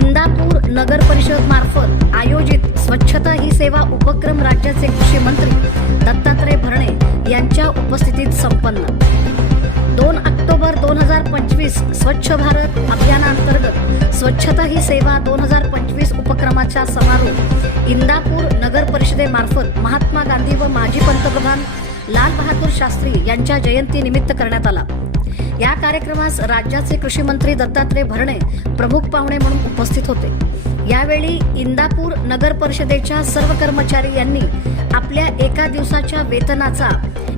नगर परिषद मार्फत आयोजित स्वच्छता ही सेवा उपक्रम राज्याचे कृषी मंत्री दत्तात्रय भरणे यांच्या उपस्थितीत संपन्न. दोन ऑक्टोबर दोन हजार पंचवीस स्वच्छ भारत अभियानांतर्गत स्वच्छता ही सेवा दोन हजार पंचवीस उपक्रमाचा समारोप इंदापूर नगर परिषदेमार्फत महात्मा गांधी व माजी पंतप्रधान लाल बहादूर शास्त्री यांच्या जयंतीनिमित्त करण्यात आला. या कार्यक्रमास राज्याचे कृषी मंत्री दत्तात्रय भरणे प्रमुख पाहुणे म्हणून उपस्थित होते. यावेळी इंदापूर नगर परिषदेच्या सर्व कर्मचारी यांनी आपल्या एका दिवसाच्या वेतनाचा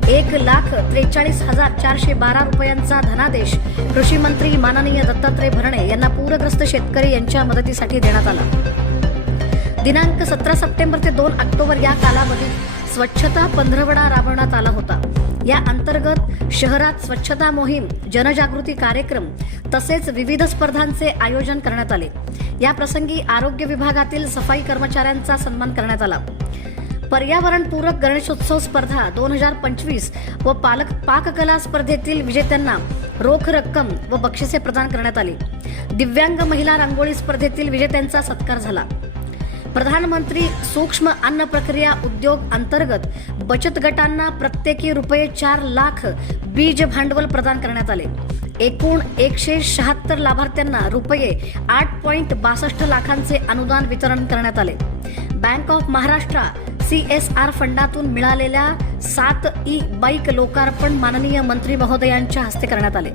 एक लाख त्रेचाळीस हजार चारशे बारा रुपयांचा धनादेश कृषी मंत्री माननीय दत्तात्रय भरणे यांना पूरग्रस्त शेतकरी यांच्या मदतीसाठी देण्यात आला. दिनांक सतरा सप्टेंबर ते दोन ऑक्टोबर या कालावधीत स्वच्छता पंधरवडा राबवण्यात आला होता. या अंतर्गत शहरात स्वच्छता मोहीम जनजागृती कार्यक्रम तसेच विविध स्पर्धांचे आयोजन करण्यात आले. या प्रसंगी आरोग्य विभागातील सफाई कर्मचाऱ्यांचा सन्मान करण्यात आला. पर्यावरणपूरक गणेशोत्सव स्पर्धा दोन हजार पंचवीस व पालक पाककला स्पर्धेतील विजेत्यांना रोख रक्कम व बक्षिसे प्रदान करण्यात आली. दिव्यांग महिला रांगोळी स्पर्धेतील विजेत्यांचा सत्कार झाला. प्रधानमंत्री सूक्ष्म अन्न प्रक्रिया उद्योग अंतर्गत बचत गटांना प्रत्येकी रुपये चार लाख बीज भांडवल प्रदान करण्यात आले. एकूण एकशे शहात्तर लाभार्थ्यांना रुपये आठ पॉईंट बासष्ट लाखांचे अनुदान वितरण करण्यात आले. Bank of Maharashtra C S R फंडातून मिळालेल्या सात ई बाईक लोकार्पण माननीय मंत्री महोदयांच्या हस्ते करण्यात आले.